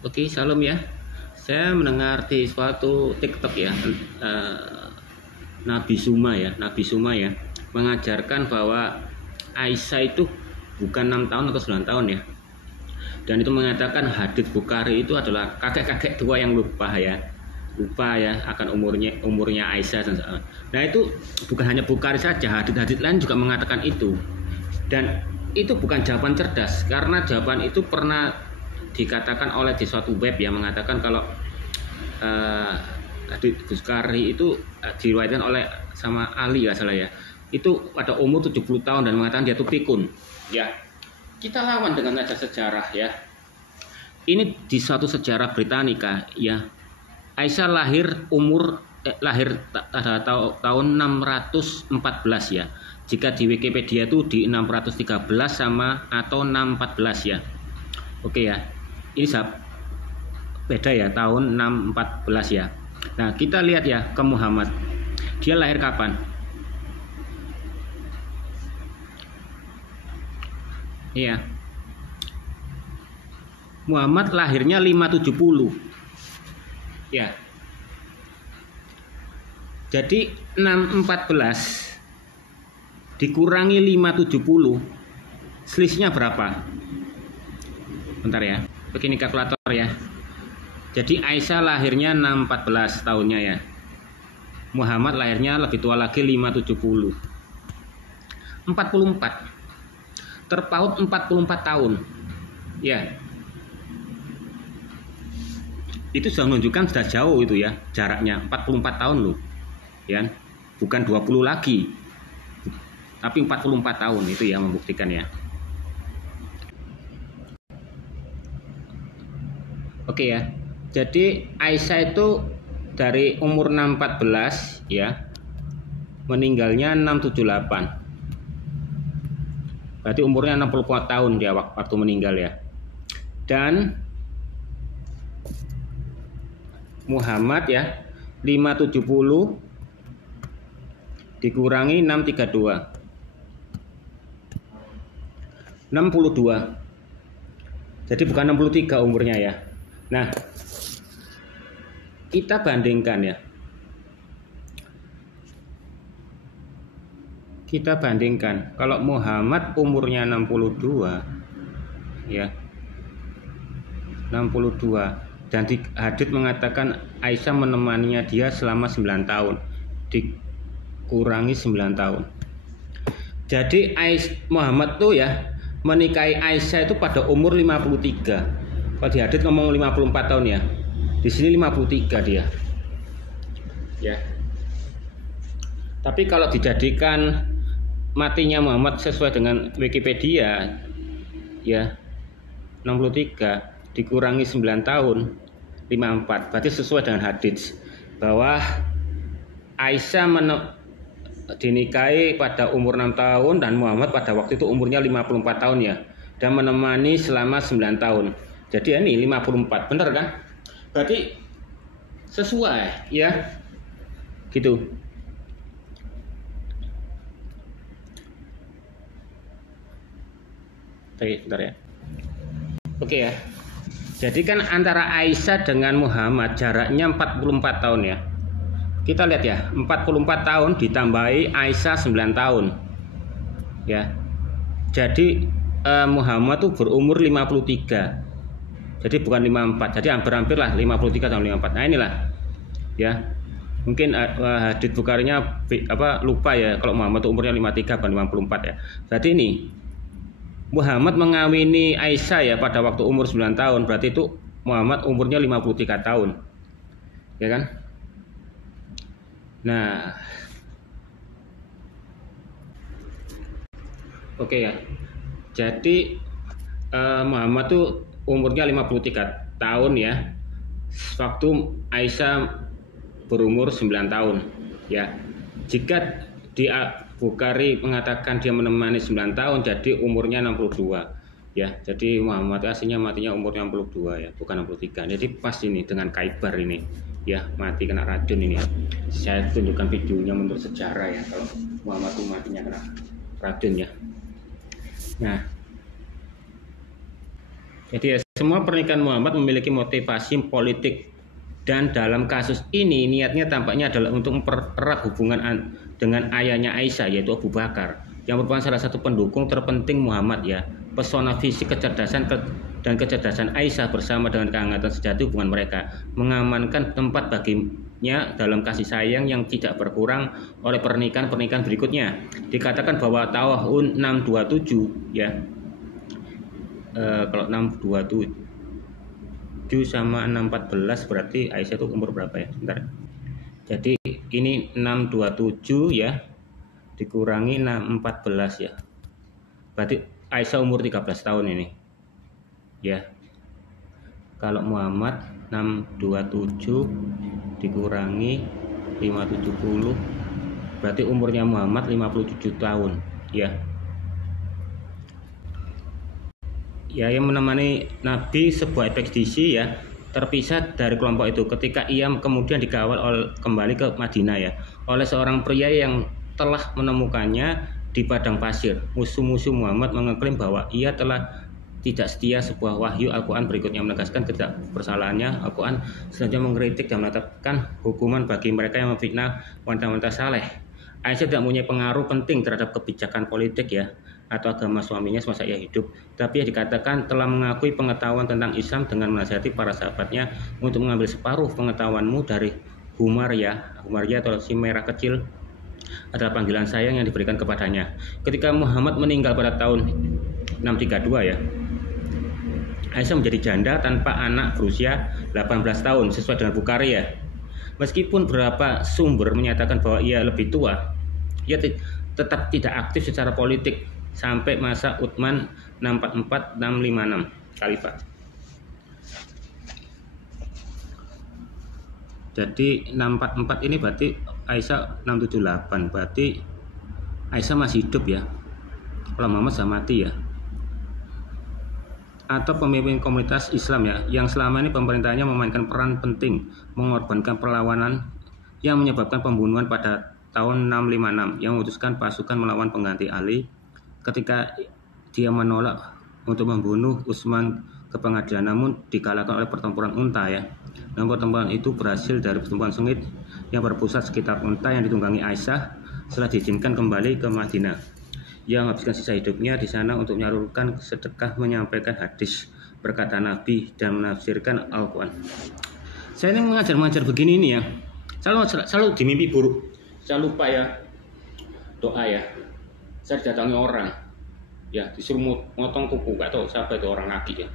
Oke, salam ya. Saya mendengar di suatu TikTok ya, Nabi Suma ya, mengajarkan bahwa Aisyah itu bukan 6 tahun atau 9 tahun ya. Dan itu mengatakan hadits Bukhari itu adalah kakek-kakek tua yang lupa ya akan umurnya Aisyah dan nah itu bukan hanya Bukhari saja, hadits lain juga mengatakan itu. Dan itu bukan jawaban cerdas, karena jawaban itu pernah dikatakan oleh di suatu web yang mengatakan kalau hadits Bukhari itu diriwayatkan oleh sama Ali ya salah ya, itu pada umur 70 tahun dan mengatakan dia itu pikun ya. Kita lawan dengan aja sejarah ya. Ini di suatu sejarah Britannica ya. Aisyah lahir pada tahun 614 ya. Jika di Wikipedia itu di 613 sama atau 614 ya. Oke ya. Ini beda ya, tahun 614 ya. Nah, kita lihat ya ke Muhammad. Dia lahir kapan? Iya. Muhammad lahirnya 570. Ya. Jadi 614 dikurangi 570, selisihnya berapa? Bentar ya, begini kalkulator ya. Jadi Aisyah lahirnya 614 tahunnya ya. Muhammad lahirnya lebih tua lagi 570. 44. Terpaut 44 tahun. Ya. Itu sudah menunjukkan sudah jauh itu ya, jaraknya 44 tahun loh. Ya. Bukan 20 lagi. Tapi 44 tahun itu yang membuktikan ya. Oke ya. Jadi Aisyah itu dari umur 614 ya, meninggalnya 678. Berarti umurnya 64 tahun dia waktu meninggal ya. Dan Muhammad ya 570 dikurangi 632. 62. Jadi bukan 63 umurnya ya. Nah, kita bandingkan ya. Kita bandingkan, kalau Muhammad umurnya 62 ya, 62, dan di hadits mengatakan Aisyah menemaninya dia selama 9 tahun, dikurangi 9 tahun. Jadi Muhammad tuh ya menikahi Aisyah itu pada umur 53. Kalau di hadits ngomong 54 tahun ya, di sini 53 dia ya. Tapi kalau dijadikan matinya Muhammad sesuai dengan Wikipedia ya, 63 dikurangi 9 tahun 54, berarti sesuai dengan hadits bahwa Aisyah dinikahi pada umur 6 tahun dan Muhammad pada waktu itu umurnya 54 tahun ya, dan menemani selama 9 tahun. Jadi ini 54, benar kan? Berarti sesuai ya gitu. Bentar ya. Oke ya. Jadi kan antara Aisyah dengan Muhammad jaraknya 44 tahun ya. Kita lihat ya, 44 tahun ditambahi Aisyah 9 tahun. Ya. Jadi Muhammad tuh berumur 53. Jadi bukan 54. Jadi hampir-hampir lah 53 tahun 54. Nah, inilah. Ya. Mungkin hadits Bukharinya lupa ya kalau Muhammad tuh umurnya 53 bukan 54 ya. Berarti ini Muhammad mengawini Aisyah ya pada waktu umur 9 tahun, berarti itu Muhammad umurnya 53 tahun. Ya kan? Nah. Oke ya. Jadi Muhammad tuh umurnya 53 tahun ya. Waktu Aisyah berumur 9 tahun ya. Jika Bukhari mengatakan dia menemani 9 tahun, jadi umurnya 62 ya. Jadi Muhammad aslinya matinya umurnya 62 ya, bukan 63. Jadi pas ini dengan Khaibar ini ya, mati kena racun ini ya. Saya tunjukkan videonya menurut sejarah ya, kalau Muhammad itu matinya kena racun ya. Nah, Jadi semua pernikahan Muhammad memiliki motivasi politik, dan dalam kasus ini niatnya tampaknya adalah untuk mempererat hubungan dengan ayahnya Aisyah, yaitu Abu Bakar, yang merupakan salah satu pendukung terpenting Muhammad ya. Pesona fisik, dan kecerdasan Aisyah bersama dengan kehangatan sejati hubungan mereka mengamankan tempat baginya dalam kasih sayang yang tidak berkurang oleh pernikahan-pernikahan berikutnya. Dikatakan bahwa tahun 627 ya, kalau 627 sama 614 berarti Aisyah itu umur berapa ya? Bentar. Jadi ini 627 ya dikurangi 614 ya. Berarti Aisyah umur 13 tahun ini. Ya. Kalau Muhammad 627 dikurangi 570 berarti umurnya Muhammad 57 tahun ya. Ya, yang menemani Nabi sebuah ekspedisi ya, terpisah dari kelompok itu ketika ia kemudian dikawal kembali ke Madinah ya oleh seorang pria yang telah menemukannya di padang pasir. Musuh-musuh Muhammad mengklaim bahwa ia telah tidak setia sebuah wahyu Al-Quran berikutnya menegaskan ketidakbersalahannya. Al-Quran selanjutnya mengkritik dan menetapkan hukuman bagi mereka yang memfitnah wanita-wanita saleh. Aisyah tidak mempunyai pengaruh penting terhadap kebijakan politik ya atau agama suaminya semasa ia hidup, tapi ia dikatakan telah mengakui pengetahuan tentang Islam dengan menasihati para sahabatnya untuk mengambil separuh pengetahuanmu dari Humaryah. Humaryah atau si merah kecil adalah panggilan sayang yang diberikan kepadanya. Ketika Muhammad meninggal pada tahun 632 ya, Aisyah menjadi janda tanpa anak berusia 18 tahun sesuai dengan Bukhari ya. Meskipun beberapa sumber menyatakan bahwa ia lebih tua, ia tetap tidak aktif secara politik sampai masa Utsman 644-656 Khalifah. Jadi 644 ini berarti Aisyah 678, berarti Aisyah masih hidup ya. Kalau Muhammad sudah mati ya. Atau pemimpin komunitas Islam ya, yang selama ini pemerintahnya memainkan peran penting mengorbankan perlawanan yang menyebabkan pembunuhan pada tahun 656 yang memutuskan pasukan melawan pengganti Ali ketika dia menolak untuk membunuh Utsman ke pengadilan, namun dikalahkan oleh pertempuran unta ya. Namun pertempuran itu berhasil dari pertempuran sengit yang berpusat sekitar unta yang ditunggangi Aisyah setelah diizinkan kembali ke Madinah. Ia menghabiskan sisa hidupnya di sana untuk menyalurkan sedekah, menyampaikan hadis berkata Nabi dan menafsirkan Al-Quran. Saya ini mengajar begini ini ya, selalu di mimpi buruk. Saya lupa ya doa ya. Saya didatangi orang, ya disuruh motong kuku, gak tahu siapa itu orang lagi ya.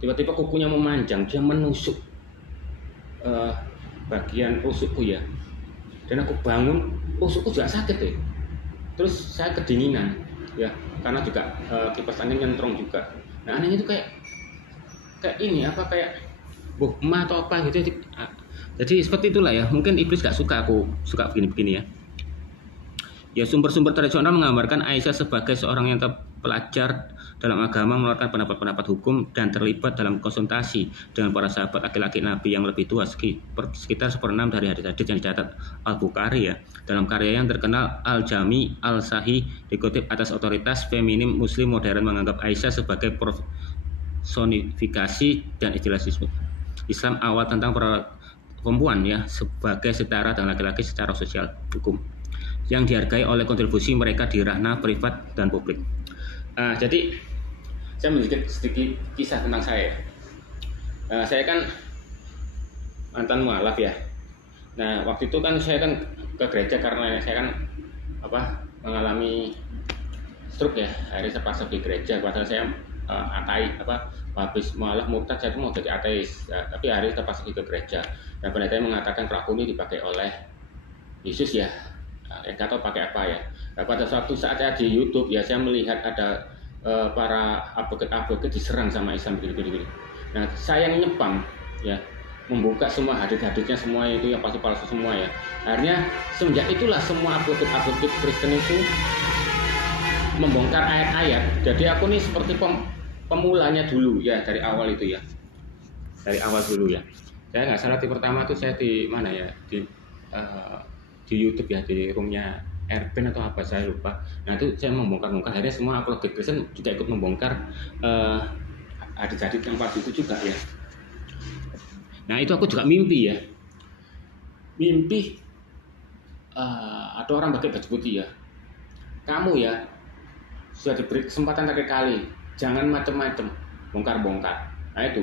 Tiba-tiba kukunya memanjang, dia menusuk bagian rusukku ya. Dan aku bangun, rusukku juga sakit ya. Terus saya kedinginan, ya karena juga kipas angin nyentrong juga. Nah anehnya itu kayak ini apa kayak bukma atau apa gitu. Jadi seperti itulah ya. Mungkin iblis gak suka aku suka begini-begini ya. Ya, sumber-sumber tradisional menggambarkan Aisyah sebagai seorang yang terpelajar dalam agama, mengeluarkan pendapat-pendapat hukum dan terlibat dalam konsultasi dengan para sahabat laki-laki Nabi yang lebih tua sekitar 1/6 dari hadis-hadis yang dicatat Al-Bukhari ya. Dalam karya yang terkenal Al-Jami Al-Sahih dikutip atas otoritas feminim muslim modern menganggap Aisyah sebagai personifikasi dan istilah Islam awal tentang perempuan ya sebagai setara dengan laki-laki secara sosial hukum yang dihargai oleh kontribusi mereka di ranah privat dan publik. Jadi saya sedikit kisah tentang saya. Saya kan mantan mualaf ya. Nah waktu itu kan saya kan ke gereja karena saya kan mengalami stroke ya. Akhirnya saya pasang di gereja. Padahal saya ateis habis mualaf murtad saya mau jadi ateis. Tapi akhirnya terpaksa ke gereja. Dan pendetanya mengatakan kalau ini dipakai oleh Yesus ya. Nggak tahu pakai apa ya. Nah, pada suatu saat saya di YouTube ya saya melihat ada para advokat diserang sama Islam begini. Nah saya yang nyepam ya membuka semua hadis-hadisnya semua itu yang pasti palsu semua ya. Akhirnya semenjak itulah semua advokat Kristen itu membongkar ayat-ayat. Jadi aku nih seperti pemulanya dulu ya dari awal itu ya. Dari awal dulu ya. Saya nggak salah di pertama tuh saya di mana ya di YouTube ya di roomnya Erben atau apa saya lupa. Nah itu saya membongkar akhirnya semua apologet Kristen juga ikut membongkar hadis-hadis yang palsu itu juga ya. Nah itu aku juga mimpi ya. Mimpi ada orang pakai baju putih ya. Kamu ya sudah diberi kesempatan terakhir kali, jangan macam-macam, bongkar-bongkar. Nah itu.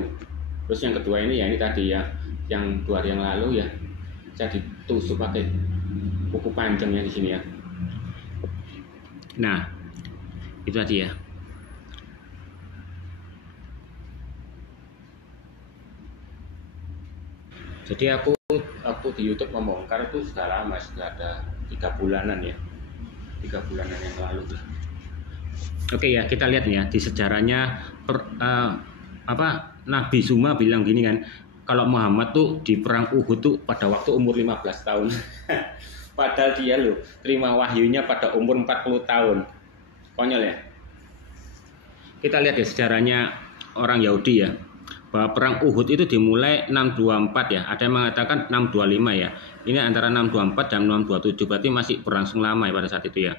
Terus yang kedua ini ya, ini tadi ya, yang 2 hari yang lalu ya, saya ditusuk pakai kuku panjangnya di sini ya. Nah itu tadi ya. Jadi aku di YouTube membongkar itu sudah lama, sudah ada 3 bulanan ya, 3 bulanan yang lalu. Oke ya, kita lihat ya di sejarahnya Nabi Suma bilang gini kan, kalau Muhammad tuh di perang Uhud tuh pada waktu umur 15 tahun. Padahal dia loh terima wahyunya pada umur 40 tahun. Konyol ya. Kita lihat ya sejarahnya orang Yahudi ya, bahwa perang Uhud itu dimulai 624 ya. Ada yang mengatakan 625 ya. Ini antara 624 dan 627, berarti masih berlangsung lama ya pada saat itu ya.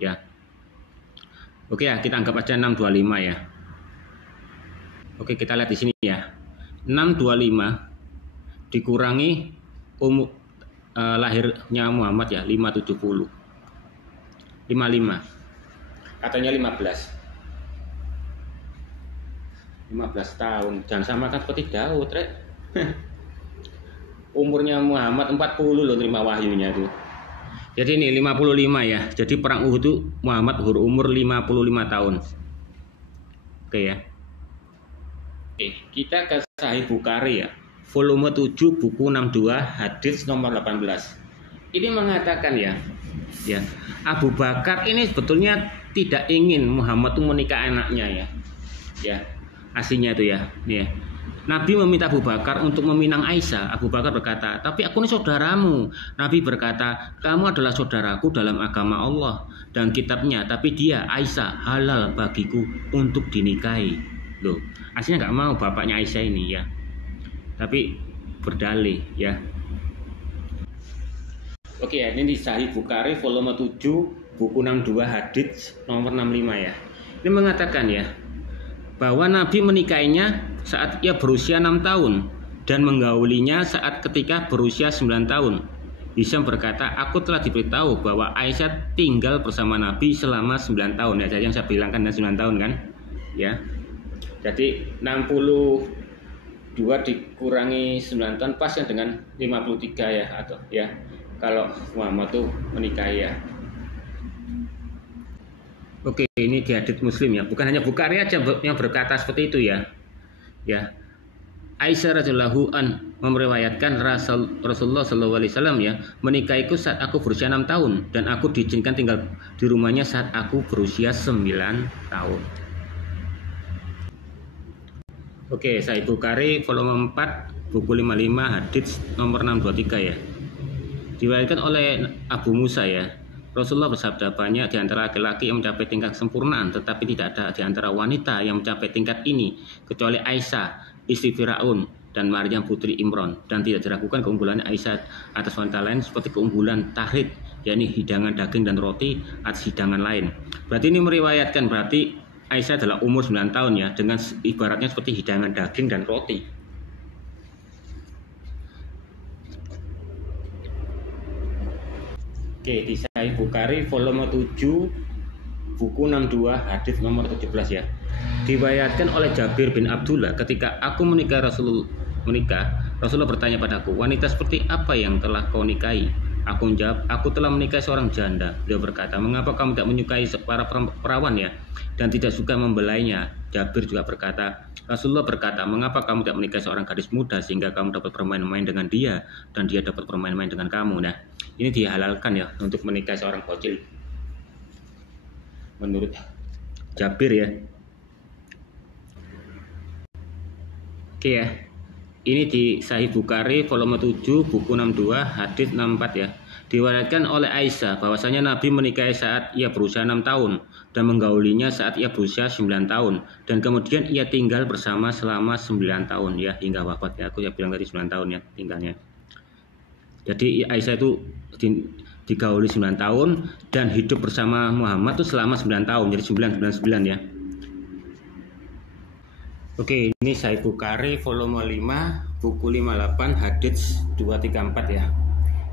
Ya. Oke ya, kita anggap aja 625 ya. Oke, kita lihat di sini ya. 625 dikurangi lahirnya Muhammad ya, 570. 55. Katanya 15 tahun. Jangan samakan seperti Daud, Rek. Umurnya Muhammad 40 loh terima wahyunya tuh. Jadi ini 55 ya. Jadi perang Uhud itu Muhammad berumur 55 tahun. Oke ya. Oke, kita ke Sahih Bukhari ya. Volume 7 buku 62 hadis nomor 18. Ini mengatakan ya, Abu Bakar ini sebetulnya tidak ingin Muhammad itu menikah anaknya ya. Ya. Aslinya itu ya. Ya. Nabi meminta Abu Bakar untuk meminang Aisyah. Abu Bakar berkata, tapi aku ini saudaramu. Nabi berkata, kamu adalah saudaraku dalam agama Allah dan kitabnya. Tapi dia, Aisyah, halal bagiku untuk dinikahi. Loh, aslinya nggak mau bapaknya Aisyah ini ya. Tapi berdalih ya. Oke ya, ini di Sahih Bukhari volume 7 buku 62 hadits nomor 65 ya. Ini mengatakan ya, bahwa Nabi menikahinya saat ia berusia 6 tahun dan menggaulinya saat ketika berusia 9 tahun. Hisham berkata, aku telah diberitahu bahwa Aisyah tinggal bersama Nabi selama 9 tahun ya. Jadi yang saya bilang kan 9 tahun kan ya. Jadi 62 dikurangi 9 tahun pas ya dengan 53 ya, atau ya kalau Muhammad tuh menikahi ya. Oke, ini di hadits Muslim ya. Bukan hanya Bukhari aja yang berkata seperti itu ya. Ya. Aisyah radhiyallahu an meriwayatkan Rasulullah sallallahu alaihi wasallam ya, menikahiku saat aku berusia 6 tahun dan aku diizinkan tinggal di rumahnya saat aku berusia 9 tahun. Oke, Sahih Bukhari volume 4 buku 55 hadits nomor 623 ya. Diriwayatkan oleh Abu Musa ya. Rasulullah bersabda, banyak di antara laki-laki yang mencapai tingkat kesempurnaan, tetapi tidak ada di antara wanita yang mencapai tingkat ini kecuali Aisyah, istri Firaun, dan Maryam putri Imran, dan tidak diragukan keunggulan Aisyah atas wanita lain seperti keunggulan tahrid, yakni hidangan daging dan roti atas hidangan lain. Berarti ini meriwayatkan berarti Aisyah adalah umur 9 tahun ya, dengan ibaratnya seperti hidangan daging dan roti. Oke, di Sahih Bukhari volume 7 buku 62 hadis nomor 17 ya. Diriwayatkan oleh Jabir bin Abdullah, ketika aku Rasulullah bertanya padaku, wanita seperti apa yang telah kau nikahi? Aku menjawab, aku telah menikahi seorang janda. Beliau berkata, mengapa kamu tidak menyukai para perawan ya dan tidak suka membelainya? Jabir juga berkata, Rasulullah berkata, mengapa kamu tidak menikahi seorang gadis muda sehingga kamu dapat bermain-main dengan dia dan dia dapat bermain-main dengan kamu? Nah, ini dihalalkan ya untuk menikahi seorang bocil menurut Jabir ya. Oke ya. Ini di Sahih Bukhari volume 7 buku 62 hadis 64 ya. Diriwayatkan oleh Aisyah bahwasanya Nabi menikahi saat ia berusia 6 tahun dan menggaulinya saat ia berusia 9 tahun dan kemudian ia tinggal bersama selama 9 tahun ya hingga wafat ya. Aku ya bilang tadi 9 tahun ya tinggalnya. Jadi Aisyah itu digauli 9 tahun dan hidup bersama Muhammad itu selama 9 tahun. Jadi 999 ya. Oke, ini Sahih Bukhari volume 5, buku 58, hadits 234 ya.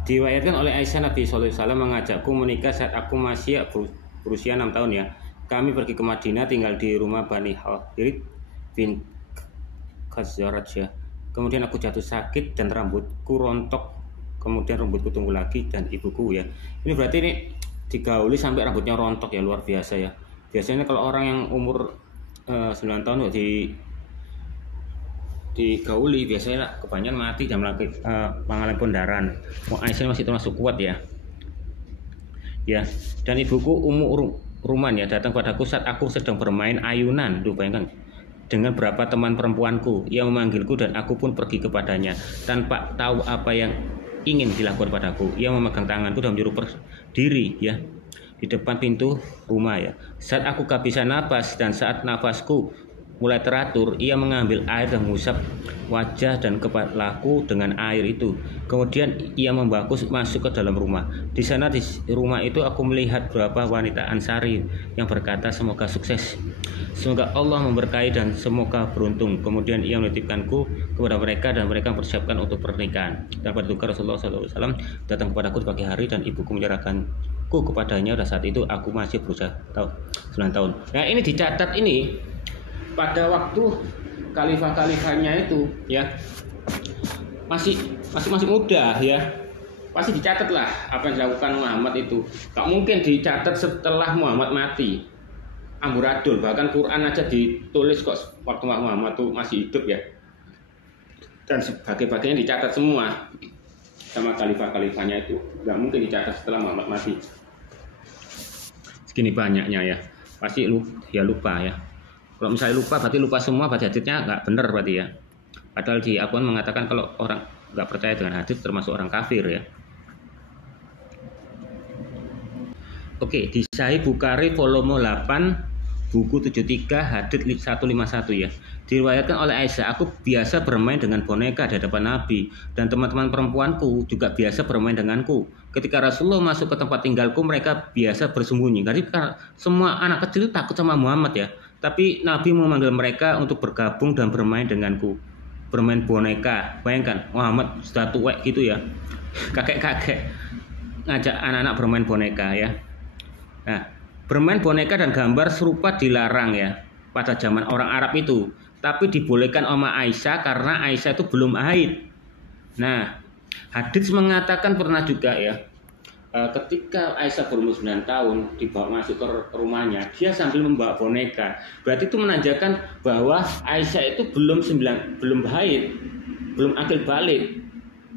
Diriwayatkan oleh Aisyah, Nabi SAW mengajakku menikah saat aku masih berusia 6 tahun ya. Kami pergi ke Madinah, tinggal di rumah Bani Harith bin Khazraj ya. Kemudian aku jatuh sakit dan rambutku rontok. Kemudian rambutku tumbuh lagi dan ibuku ya. Ini berarti ini digauli sampai rambutnya rontok ya, luar biasa ya. Biasanya kalau orang yang umur 9 tahun digauli biasanya kebanyakan mati jam lagi mengalami pendarahan. Aisyah masih termasuk kuat ya. Ya, dan ibuku Ummu Ruman ya datang padaku saat aku sedang bermain ayunan. Tuh bayangkan, dengan beberapa teman perempuanku yang memanggilku dan aku pun pergi kepadanya tanpa tahu apa yang ingin dilakukan padaku. Ia memegang tanganku dan menyuruh berdiri ya di depan pintu rumah ya. Saat aku kehabisan napas dan saat nafasku mulai teratur, ia mengambil air dan mengusap wajah dan kepalaku dengan air itu. Kemudian ia membawaku masuk ke dalam rumah. Di sana di rumah itu aku melihat beberapa wanita Ansari yang berkata, semoga sukses, semoga Allah memberkahi dan semoga beruntung. Kemudian ia menitipkanku kepada mereka dan mereka mempersiapkan untuk pernikahan. Dan pada tukar Rasulullah SAW datang kepadaku di pagi hari dan ibuku menyerahkanku kepadanya. Pada saat itu aku masih berusia 9 tahun. Nah ini dicatat ini pada waktu khalifah-khalifahnya itu ya masih muda ya, pasti dicatat lah apa yang dilakukan Muhammad itu. Tak mungkin dicatat setelah Muhammad mati amburadul, bahkan Quran aja ditulis kok waktu Muhammad itu masih hidup ya, dan sebagai-bagainya dicatat semua sama khalifah-khalifahnya itu. Nggak mungkin dicatat setelah Muhammad mati segini banyaknya ya, pasti lupa ya. Kalau misalnya lupa berarti lupa semua, berarti haditsnya nggak benar berarti ya. Padahal di Al-Quran mengatakan kalau orang nggak percaya dengan hadits termasuk orang kafir ya. Oke, di Sahih Bukhari volume 8 buku 73 hadits 151 ya. Diriwayatkan oleh Aisyah, aku biasa bermain dengan boneka di hadapan Nabi dan teman-teman perempuanku juga biasa bermain denganku. Ketika Rasulullah masuk ke tempat tinggalku, mereka biasa bersembunyi. Jadi semua anak kecil itu takut sama Muhammad ya. Tapi Nabi memanggil mereka untuk bergabung dan bermain denganku, bermain boneka. Bayangkan Muhammad sudah tua gitu ya, kakek-kakek ngajak anak-anak bermain boneka ya. Nah, bermain boneka dan gambar serupa dilarang ya pada zaman orang Arab itu, tapi dibolehkan sama Aisyah karena Aisyah itu belum haid. Nah, hadits mengatakan pernah juga ya, ketika Aisyah berumur 9 tahun dibawa masuk ke rumahnya, dia sambil membawa boneka. Berarti itu menandakan bahwa Aisyah itu belum haid, belum akil balik.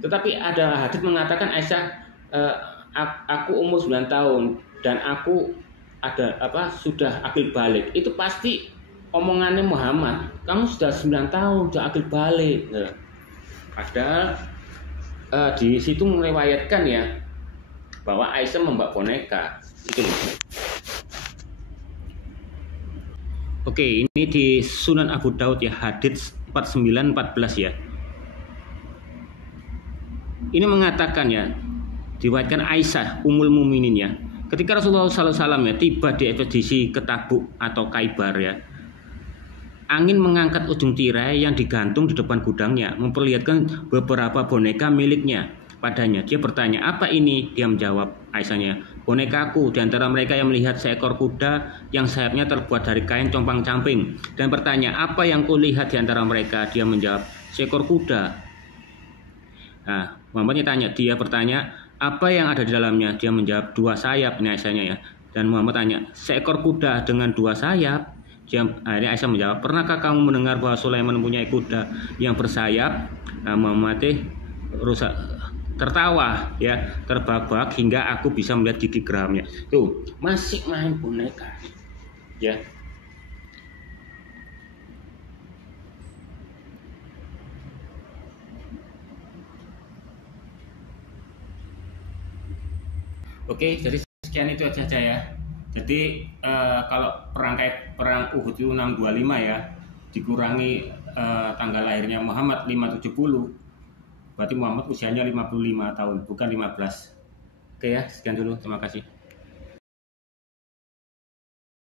Tetapi ada hadits mengatakan Aisyah, aku umur 9 tahun dan aku sudah akil balik. Itu pasti omongannya Muhammad, kamu sudah 9 tahun sudah akil balik. Padahal di situ meriwayatkan ya bahwa Aisyah membawa boneka itu. Oke, ini di Sunan Abu Daud ya, hadits 4914 ya. Ini mengatakan ya, diriwayatkan Aisyah Ummul Mukminin ya, ketika Rasulullah SAW ya tiba di ekspedisi ke Tabuk atau Khaibar ya, angin mengangkat ujung tirai yang digantung di depan gudangnya, memperlihatkan beberapa boneka miliknya padanya. Dia bertanya, apa ini? Dia menjawab, Aisyahnya, bonekaku. Di antara mereka yang melihat seekor kuda yang sayapnya terbuat dari kain compang-camping dan bertanya, apa yang kulihat di antara mereka? Dia menjawab, seekor kuda. Nah, Muhammadnya tanya, dia bertanya, apa yang ada di dalamnya? Dia menjawab, 2 sayap. Ini Aisyahnya ya. Dan Muhammad tanya, seekor kuda dengan 2 sayap? Akhirnya Aisyah menjawab, pernahkah kamu mendengar bahwa Sulaiman mempunyai kuda yang bersayap? Nah, Muhammad rusak tertawa ya, terbahak-bahak hingga aku bisa melihat gigi geramnya. Tuh, masih main boneka ya. Oke, jadi sekian itu aja ya. Jadi kalau perang Uhud itu 625 ya, dikurangi tanggal lahirnya Muhammad 570, berarti Muhammad usianya 55 tahun, bukan 15. Oke ya, sekian dulu, terima kasih.